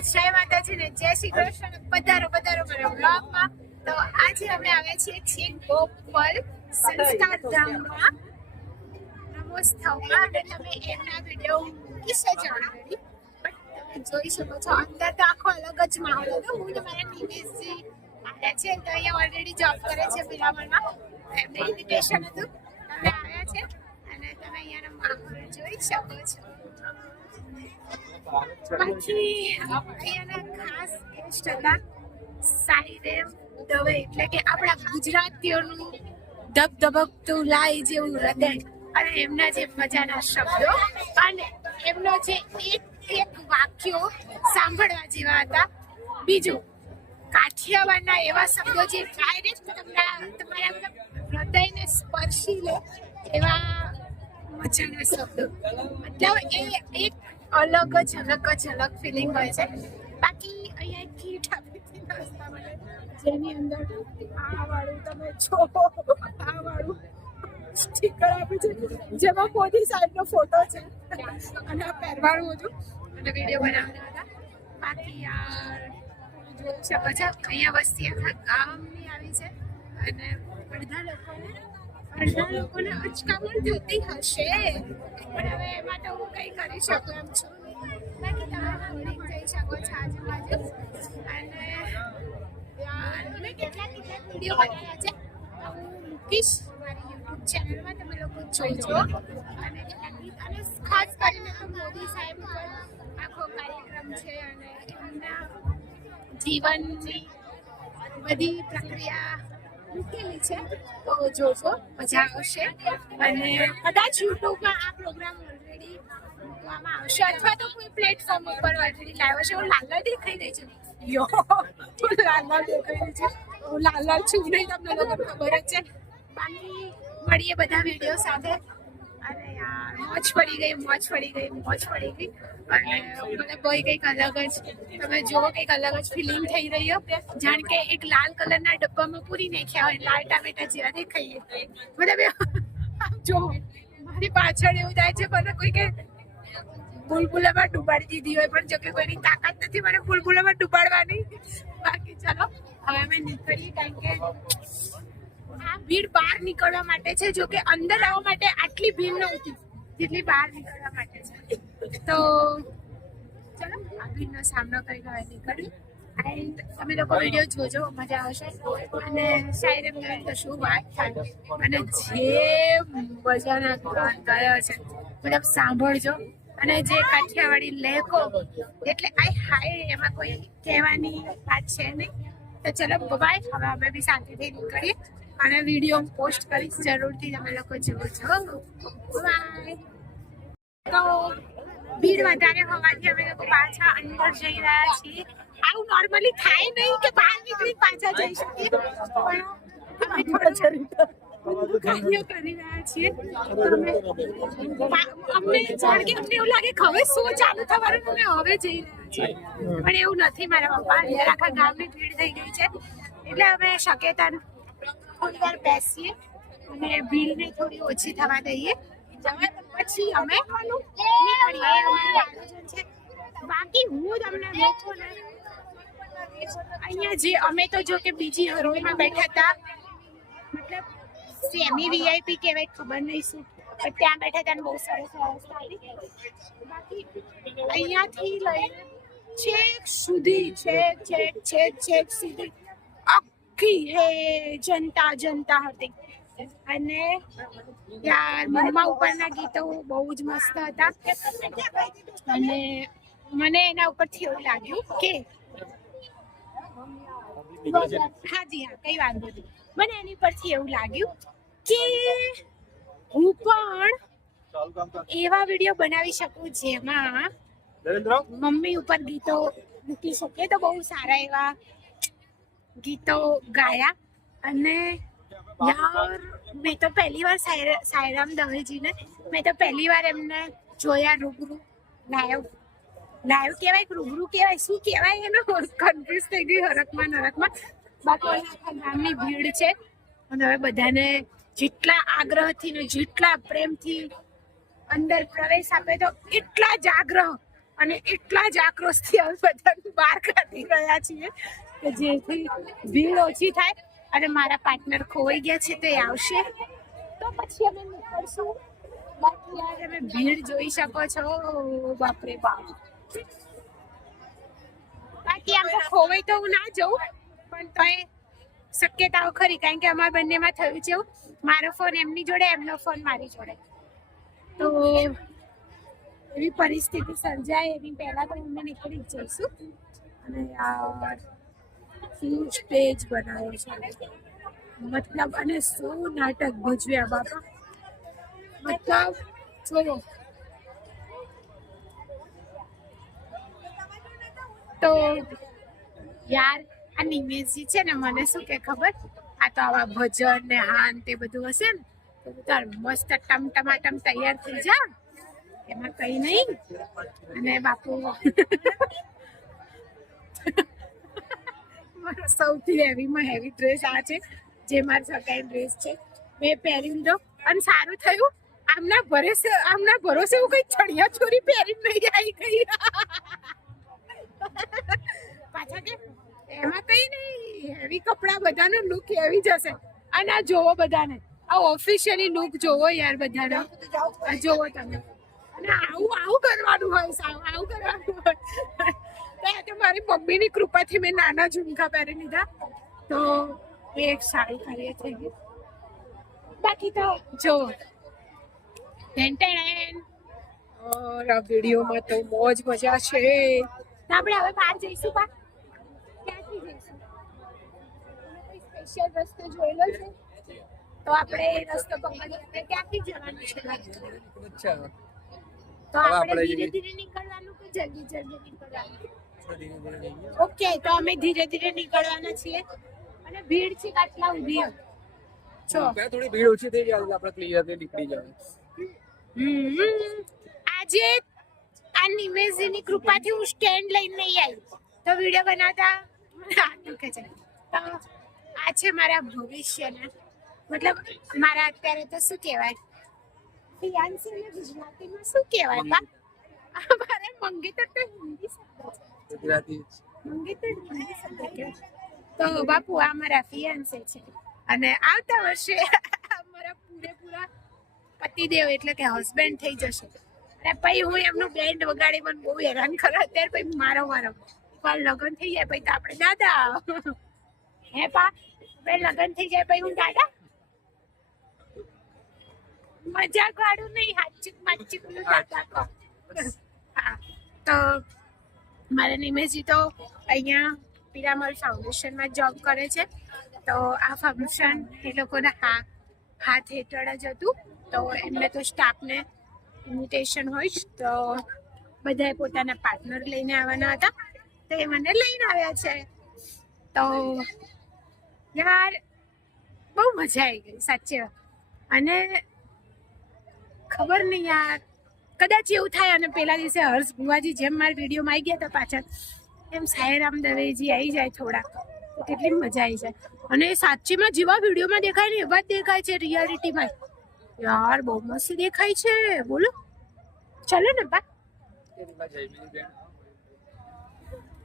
જય માતાજી ને જય શ્રી કૃષ્ણ. પધારો પધારો મારા બ્લોગમાં તો આજે અમે આવ્યા છીએ છેક ગોપલ સંસ્કાર ધામમાં. બ્રહ્મોત્સવમાં અને તમે એમના વીડિયો વિશે જાણવાની તમે જોઈ શકો છો, અંદર તો આખો અલગ જ માહોલ હતો. હું ને મારા નિમેશજી આવ્યા છે તો અહીંયા ઓલરેડી જોબ કરે છે પિરામણમાં એમને ઇન્વિટેશન હતું. અમે આવ્યા છે. અને તમે અહીંયાનો માહોલ જોઈ શકો છો. પછી અહીંયાના ખાસ ગેસ્ટ જેવું હૃદય અને એમના જે મજાના શબ્દો અને એમનો જે એક એક વાક્યો સાંભળવા જેવા હતા. બીજું, કાઠિયાવાડના એવા શબ્દો જે ડાયરેક્ટ તમારા તમારા હૃદયને સ્પર્શી લે એવા મજાના શબ્દો. મતલબ એ એક અલગ જ અલગ જ અલગ ફિલિંગ હોય છે. બાકી અહીંયા એક કીટ આપી હતી નાસ્તા માટે. જેની અંદર આ વાળું તમે છો, આ વાળું સ્ટીકર આપ્યું છે. જેમાં મોદી સાહેબનો ફોટો છે. અને આ પહેરવાનું હતું. અને વીડિયો બનાવવાના હતા. બાકી યાર જોઈ શકો છો. અહીંયા વસ્તી આખા ગામની આવી છે. અને અડધા લોકોને અડધા લોકોને અચકામણ થતી હશે. પણ હવે એમાં તો હું કંઈ કરી શકું એમ છું. બાકી તમે નવડી જઈ શકો છો આજુબાજુ. અને તમે કેટલા કેટલાક વીડિયો બનાવ્યા છે? હું મૂકીશ મારી યુટ્યુબ ચેનલમાં, તમે લોકો જોજો. અને અને ખાસ કરીને તો મોદી સાહેબ આખો કાર્યક્રમ છે અને એમના જીવનની બધી પ્રક્રિયા મૂકેલી છે. તો જોજો, મજા આવશે. અને કદાચ યુટ્યુબમાં આ પ્રોગ્રામ ઓલરેડી મૂકવામાં આવશે અથવા તો કોઈ પ્લેટફોર્મ ઉપર ઓલરેડી લાવ્યો છે હું લાલ દેખાઈ રહી છું. યો હું છું. હું લાલ છું નહીં, તમને લોકોને ખબર જ છે. બાકી મળીએ બધા વીડિયો સાથે. મોજ પડી ગઈ, મોજ પડી ગઈ, મોજ પડી ગઈ. અને મને કોઈ કંઈક અલગ જ, તમે જુઓ કંઈક અલગ જ ફિલિંગ થઈ રહી હો. જાણ કે એક લાલ કલરના ડબ્બામાં પૂરી નાખ્યા હોય, લાલ ટામેટા જેવા દેખાઈએ. મતલબ જો મારી પાછળ એવું થાય છે, મને કોઈ કે બુલબુલામાં ડુબાડી દીધી હોય, પણ જો કે કોઈની તાકાત નથી, મને બુલબુલામાં ડુબાડવાની. બાકી ચાલો, હવે અમે નીકળીએ, કારણ કે આ ભીડ બહાર નીકળવા માટે છે, જો કે અંદર આવવા માટે આટલી ભીડ નહોતી. જેટલી બહાર નીકળવા માટે છે. તો ચલો આ સામનો કરીને હવે નીકળી એન્ડ તમે લોકો વીડિયો જોજો મજા આવશે. અને શાયદ એમ કહે તો શું વાત અને જે મજાના ગાન ગાયા છે મતલબ સાંભળજો. અને જે કાઠિયાવાડી લેકો એટલે આઈ હાય એમાં કોઈ કહેવાની વાત છે નહીં. તો ચલો બાય હવે અમે બી શાંતિથી નીકળીએ. અને વીડિયો પોસ્ટ કરીશ, જરૂરથી તમે લોકો જોજો. બાય તો ભીડ વધારે હોવાથી અમે લોકો પાછા અંદર જઈ રહ્યા છીએ. આવું નોર્મલી થાય નહીં કે બહાર નીકળી પાછા જઈ શકીએ કરી રહ્યા છીએ. અમને જાણ અમને એવું લાગે કે હવે શું ચાલુ થવાનું અમે હવે જઈ રહ્યા છીએ. પણ એવું નથી, મારા પપ્પા આખા ગામની ભીડ થઈ ગઈ છે. એટલે અમે શક્યતા થોડી વાર બેસીએ અને ભીડને થોડી ઓછી થવા દઈએ. પછી અમે બાકી હું તમને મૂકું અહીંયા જે અમે તો જો કે બીજી હરોળમાં બેઠા હતા, મતલબ સેમી વીઆઈપી કહેવાય, ખબર નહીં શું. ત્યાં બેઠા ત્યાં બહુ સરસ અહીંયાથી લઈ છેક સુધી, છેક છેક છેક છેક સુધી આખી હે જનતા જનતા હતી. અને યાર મમ્મા ઉપરના ગીતો બહુ જ મસ્ત હતા. અને મને એના ઉપરથી એવું લાગ્યું કે હાજી હા કઈ વાંધો નહીં. મને એની પરથી એવું લાગ્યું કે હું પણ એવા વીડિયો બનાવી શકું જેમાં મમ્મી ઉપર ગીતો મૂકી શકીએ. તો બહુ સારા એવા ગીતો ગાયા અને યાર, મેં તો પહેલી વાર સાયરા- સાયરામ દવેજીને મેં તો પહેલી વાર એમને જોયા રૂબરૂ લાઈવ લાઈવ કહેવાય રૂબરૂ કહેવાય, શું કહેવાય એનો કન્ફ્યુઝ થઈ ગઈ હરકમાં નરકમાં બાકી આખા ગામની ભીડ છે. અને હવે બધાને જેટલા આગ્રહથી ને જેટલા પ્રેમથી અંદર પ્રવેશ આપે તો એટલા જ આગ્રહ અને એટલા જ આક્રોશથી અમે બધા બહાર કાઢી રહ્યા છીએ. કે જેથી ભીડ ઓછી થાય અને મારા પાર્ટનર ખોવાઈ ગયા છે તો આવશે. તો પછી અમે નીકળશું. બાકી યાર તમે ભીડ જોઈ શકો છો. બાપરે બાપ. બાકી આમ ખોવાઈ તો હું ના જઉં, પણ તોય શક્યતાઓ ખરી, કારણ કે અમારા બંનેમાં થયું છે મારો ફોન એમની જોડે, એમનો ફોન મારી જોડે. તો એવી પરિસ્થિતિ સર્જાય એની પહેલાં તો અમે નીકળી જઈશું. અને શું સ્ટેજ બનાવ્યો છે. મતલબ અને શું નાટક ભજવ્યા બાપા. મતલબ જોયો તો યાર, આ નિમેશજી છે ને મને શું કે ખબર? આ તો આવા ભજન ને હાન તે બધું હશે ને, તો તાર મસ્ત ટમટમાટમ તૈયાર થઈ જા. એમાં કઈ નહીં. અને બાપુ મારો સૌથી હેવીમાં હેવી ડ્રેસ આ છે, જે મારી સગાઈ ડ્રેસ છે. મેં પહેરી લીધો અને સારું થયું. આમના ભરોસે આમના ભરોસે હું કઈ ચણિયા ચોરી પહેરી નહીં આવી ગઈ. પાછા કે, એમાં કઈ નહીં. હેવી કપડા બધાનો લુક એવી જશે અને આ જોવો બધાને. આ ઓફિશિયલી લુક જોવો યાર બધાનો. આ જોવો તમે. અને આવું આવું કરવાનું હોય સાવ, આવું કરવાનું હોય. તો મારી મમ્મીની કૃપાથી મેં નાના ઝુમકા પહેરી લીધા. તો એ એક સારી કાર્ય થઈ ગયું. બાકી તો જો વિડીયોમાં તો મોજ મજા છે. આપણે હવે બહાર જઈશું બા. ક્યાંથી જઈશું. સ્પેશિયલ રસ્તો જોયેલો છે? તો આપણે એ રસ્તો પકડીને ક્યાંથી જવાનું છે તો આપણે આપણે ધીરે ધીરે નીકળવાનું કે જલ્દી જલ્દી નીકળવાનું? ઓકે તો અમે ધીરે ધીરે નીકળવાના છીએ. અને ભીડ છે આટલા. જો. ત્યાં થોડી ભીડ ઓછી થઈ ગઈ આપણે ક્લિયર નીકળી જાય. આજે આ નિમેશજીની કૃપાથી હું સ્ટેન્ડ લઈને નહીં આવી. તો વીડિયો બનાવતા હાથ દુખે છે. તો આ છે મારા ભવિષ્યના. મતલબ મારા અત્યારે તો શું કહેવાય? ફિયાન્સીને ગુજરાતીમાં શું કહેવાય? બા મારે મંગી તો હિન્દી શબ્દ છે. ગુજરાતી તો બાપુ, આ મારા ફિયાન્સે છે. અને આવતા વર્ષે મારા પૂરેપૂરા પતિદેવ એટલે કે હસબન્ડ થઈ જશે. અને પછી હું એમનું બેન્ડ વગાડી મને બહુ હેરાન કરો. અત્યારે પછી મારો મારો પણ લગ્ન થઈ જાય પછી તો આપણે દાદા હે પા બે લગ્ન થઈ જાય પછી હું દાદા? મજાક વાળું નહીં હાચુક માચુક દાદા કહો હા, તો મારા નિમેશજી તો અહીંયા પિરામલ ફાઉન્ડેશનમાં જોબ કરે છે. તો આ ફંક્શન એ લોકોના હા હાથ હેઠળ જ હતું. તો એમને તો સ્ટાફને ઇન્વિટેશન હોય તો બધાએ પોતાના પાર્ટનર લઈને આવવાના હતા. તો એ મને લઈને આવ્યા છે. તો યાર, બહુ મજા આવી ગઈ, સાચે અને ખબર નહીં યાર કદાચ એવું થાય અને પેલા દિવસે હર્ષ ભુવાજી જેમ મારા વિડીયોમાં આવી ગયા હતા પાછળ, એમ સાયરામ દવેજી આવી જાય થોડા કેટલી મજા આવી જાય. અને સાચીમાં જેવા વિડીયોમાં દેખાય ને એવા જ દેખાય છે રિયાલિટીમાં. યાર, બહુ મસ્ત દેખાય છે. બોલો. ચાલો ને, બા.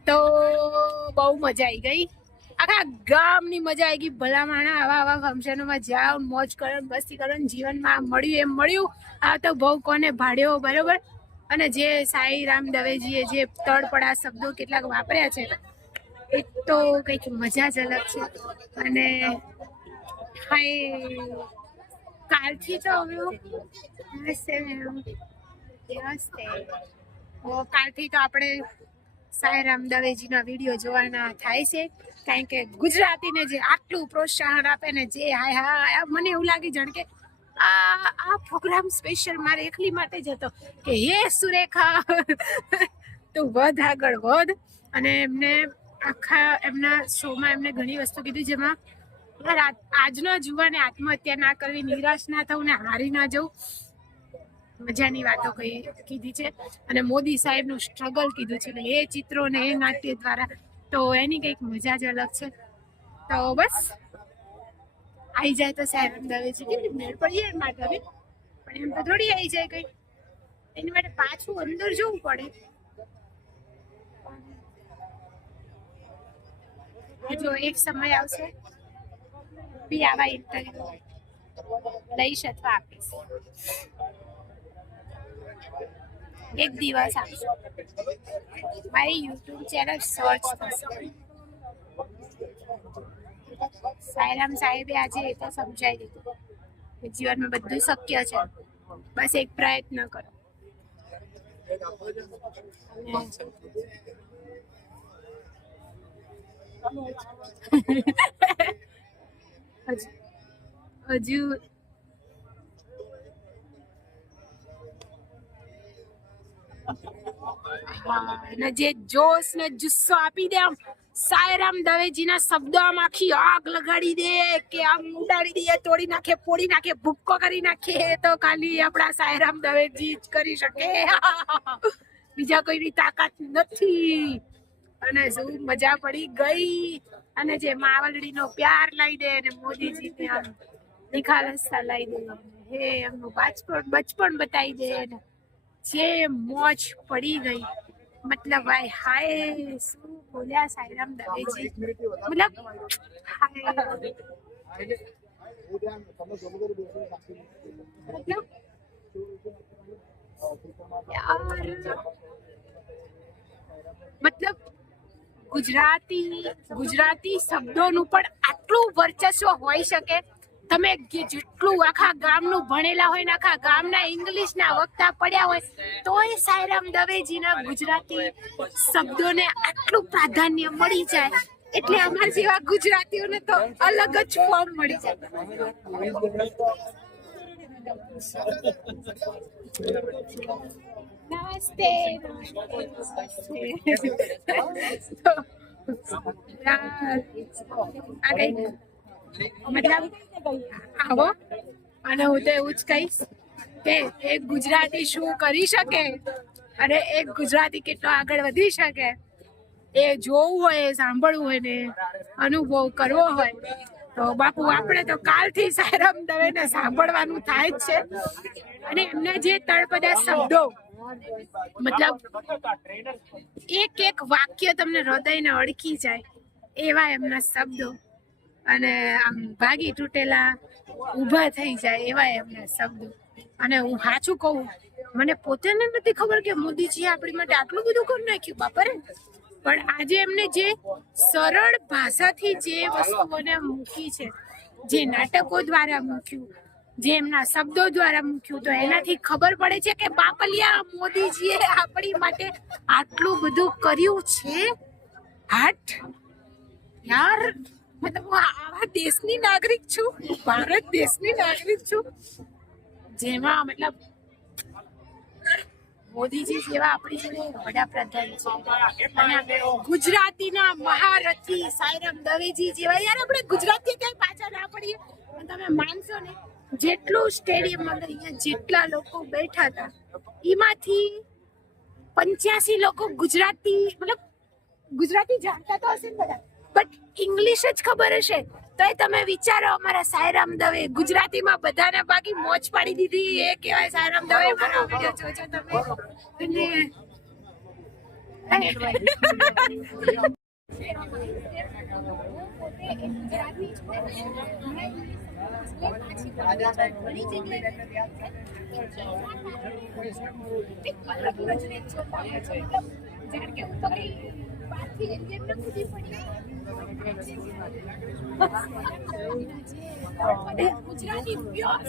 તો બહુ મજા આવી ગઈ. આખા ગામની મજા આવી ગઈ. ભલા માણા આવા આવા ફંક્શનોમાં જાઓ, મોજ કરો, મસ્તી કરો, જીવનમાં મળ્યું એમ મળ્યું. આ તો બહુ કોને ભાડ્યો, બરોબર? અને જે સાઈ રામ દવેજીએ જે તળપડા શબ્દો કેટલાક વાપર્યા છે, એ તો કંઈક મજા જ અલગ છે. અને હાય, કાલથી તો હવે નમસ્તે નમસ્તે કાલથી તો આપણે સાયરામ દવેજીના વીડિયો જોવાના થાય છે. કારણ કે ગુજરાતીને જે આટલું પ્રોત્સાહન આપે ને જે હાય હા મને એવું લાગે જાણ કે આ આ પ્રોગ્રામ સ્પેશિયલ મારે એકલી માટે જ હતો કે, હે સુરેખા, તું વધ, આગળ વધ. અને એમને આખા એમના શોમાં એમને ઘણી વસ્તુ કીધી જેમાં, યાર આજનો જુવાને આત્મહત્યા ના કરવી, નિરાશ ના થવું ને હારી ના જવું. મજાની વાતો કહી કીધી છે. અને મોદી સાહેબનું સ્ટ્રગલ કીધું છે. એટલે એ ચિત્રો ને એ નાટ્ય દ્વારા તો એની કંઈક મજા જ અલગ છે. તો બસ. આવી જાય તો સાહેબ અમદાવાદ છે કેટલી મેળ પડી જાય મારે પણ એમ તો થોડી આવી જાય કંઈ. એની માટે પાછું અંદર જવું પડે. જો એક સમય આવશે, બી આવા ઇન્ટરવ્યુ લઈશ અથવા આપીશ. એક દિવસ આપશો. મારી યુટ્યુબ ચેનલ સર્ચ થશે સાયરામ સાહેબે આજે એ તો સમજાવી દીધું જીવનમાં બધું શક્ય છે. બસ એક પ્રયત્ન કરો. હજુ હજુ અને જે જોશ ને જુસ્સો આપી દે આમ, સાયરામ દવેજીના શબ્દો આમ આખી આગ લગાડી દે કે આમ ઉડાડી દે, તોડી નાખે પોડી નાખે, ભૂક્કો કરી નાખે તો ખાલી આપણા સાયરામ દવેજી જ કરી શકે. બીજા કોઈની તાકાત નથી. અને શું મજા પડી ગઈ? અને જે માવલડીનો પ્યાર લઈ દે અને મોદીજીને આમ નિખાલસતા લઈ દે. હે, એમનું બાચપણ બચપણ બતાવી દે. જે મોજ પડી ગઈ. મતલબ ભાઈ હાય શું બોલ્યા સાયરામ દવેજી મતલબ મતલબ ગુજરાતી ગુજરાતી શબ્દોનું પણ આટલું વર્ચસ્વ હોઈ શકે તમે જેટલું આખા ગામનું ભણેલા હોય ને આખા ગામના ઇંગ્લિશના વક્તા પડ્યા હોય, તોય સાયરામ દવેજીના ગુજરાતી શબ્દોને આટલું પ્રાધાન્ય મળી જાય. એટલે અમારા જેવા ગુજરાતીઓને તો અલગ જ ફોર્મ મળી જાય. નમસ્તે આ કઈ મતલબ, આવો. અને હું તો એવું જ કહીશ કે એક ગુજરાતી શું કરી શકે અને એક ગુજરાતી કેટલો આગળ વધી શકે. એ જોવું હોય સાંભળવું હોય ને, અનુભવ કરવો હોય. તો બાપુ, આપણે તો કાલથી સાયરામ દવેને સાંભળવાનું થાય જ છે. અને એમના જે તળપદા શબ્દો, મતલબ, એક એક વાક્ય તમને હૃદયને અડકી જાય એવા એમના શબ્દો. અને આમ ભાગી તૂટેલા ઊભા થઈ જાય એવા એમના શબ્દો. અને હું સાચું કહું, મને પોતાને નથી ખબર કે મોદીજીએ આપણી માટે આટલું બધું કરી નાખ્યું, બાપરે. પણ આજે એમને જે સરળ ભાષાથી જે વસ્તુઓને મૂકી છે, જે નાટકો દ્વારા મૂક્યું, જે એમના શબ્દો દ્વારા મૂક્યું, તો એનાથી ખબર પડે છે કે બાપલિયા મોદીજીએ આપણી માટે આટલું બધું કર્યું છે. હાટ. યાર. મતલબ હું આવા દેશની નાગરિક છું, ભારત દેશની નાગરિક છું, જેમાં મતલબ મોદીજી જેવા આપણી જોડે વડાપ્રધાન છે. અને ગુજરાતીના મહારથી સાયરામ દવેજી જેવા, યાર આપણે ગુજરાતી ક્યાંય પાછા ના પડીએ. તમે માનશો ને, જેટલું સ્ટેડિયમ અંદર અહીંયા જેટલા લોકો બેઠા હતા, એમાંથી પંચ્યાસી લોકો ગુજરાતી, મતલબ ગુજરાતી જાણતા તો હશે ને બધા. બટ ઇંગ્લિશ જ ખબર હશે. તો એ તમે વિચારો અમારા સાયરામ દવે ગુજરાતીમાં બધાને બાકી મોજ પાડી દીધી. એ કહેવાય સાયરામ દવે મારો વીડિયો જોજો તમે. અને જાણ કે હું તો કઈ બહારથી એલિયન નથી પડી ગુજરાતી પ્યોર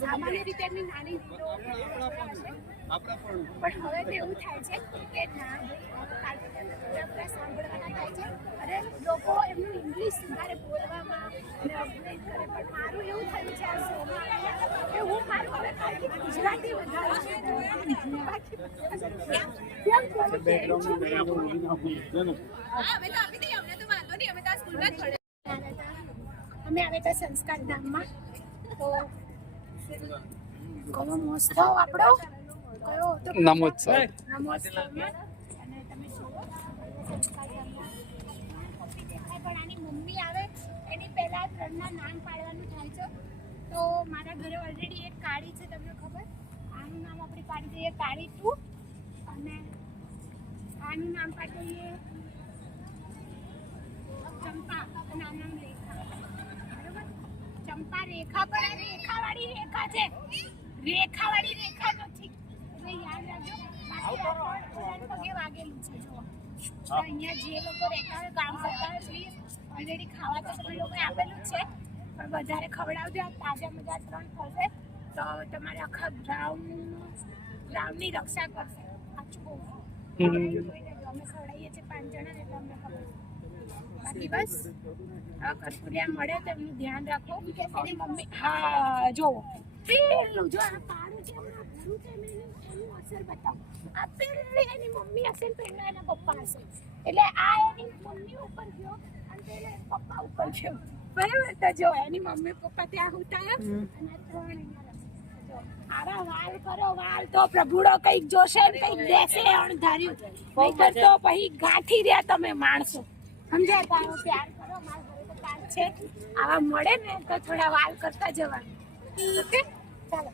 સામાન્ય રીતે એમની નાની પણ હવે એવું થાય છે કે ના સાંભળવાના થાય છે. અને લોકો એમનું ઇંગ્લિશ સુધારે બોલવામાં અપગ્રેડ કરે, પણ મારું એવું થયું છે, આ શોમાં કે હું મારું હવે ગુજરાતી કેમ અમે આવે તો સંસ્કાર ધામમાં. તો કયો મહોત્સવ આપણો? કયો હતો? નમોત્સવ. નમોત્સવમાં અને તમે જુઓ સંસ્કાર ધામમાં પણ આની મમ્મી આવે એની પહેલા ત્રણના નામ પાડવાનું થાય છે. તો મારા ઘરે ઓલરેડી એક કાળી છે, તમને ખબર? આનું નામ આપણે પાડી દઈએ કાળી ટુ. અને આનું નામ પાડી દઈએ ચંપા. અને નામ રેખા. બરોબર? ચંપા રેખા પણ આ રેખાવાળી રેખા છે. રેખાવાળી રેખા નથી. એટલે યાદ રાખજો, બાકી પગે વાગેલું છે જો અહીંયા જે લોકો હોય કામ કરતા હોય પ્લીઝ ઓલરેડી ખાવા તો લોકોએ આપેલું છે. પણ વધારે ખવડાવજો આ તાજા મજા ત્રણ થશે. તો તમારે આખા ગ્રાઉન્ડ ગ્રાઉન્ડની રક્ષા કરશે. છું. અમે ખવડાવીએ છીએ પાંચ જણા ને એટલે અમને ખબર છે. બાકી બસ આ મળે તો એમનું ધ્યાન રાખો. એની મમ્મી. હા જો પેલું જો આ પાડું છે હમણાં ગુરુ છે મેં એનું અસર બતાવો. આ પેલી એની મમ્મી હશે ને પેલા એના પપ્પા હશે. એટલે આ એની મમ્મી ઉપર ગયો અને પેલા પપ્પા ઉપર ગયો. બરાબર? તો જો એની મમ્મી પપ્પા ત્યાં હુતાયા અને ત્રણ આવા વાલ કરો વાલ તો પ્રભુડો કંઈક જોશે ને કંઈક દેશે અણધાર્યું. નહીંતર તો પછી ગાંઠી રહ્યા તમે માણસો. સમજ્યા? તારો પ્યાર કરો મારા ઘરે છે. આવા મળે ને તો થોડા વાલ કરતા જવાનું. ઓકે? ચાલો.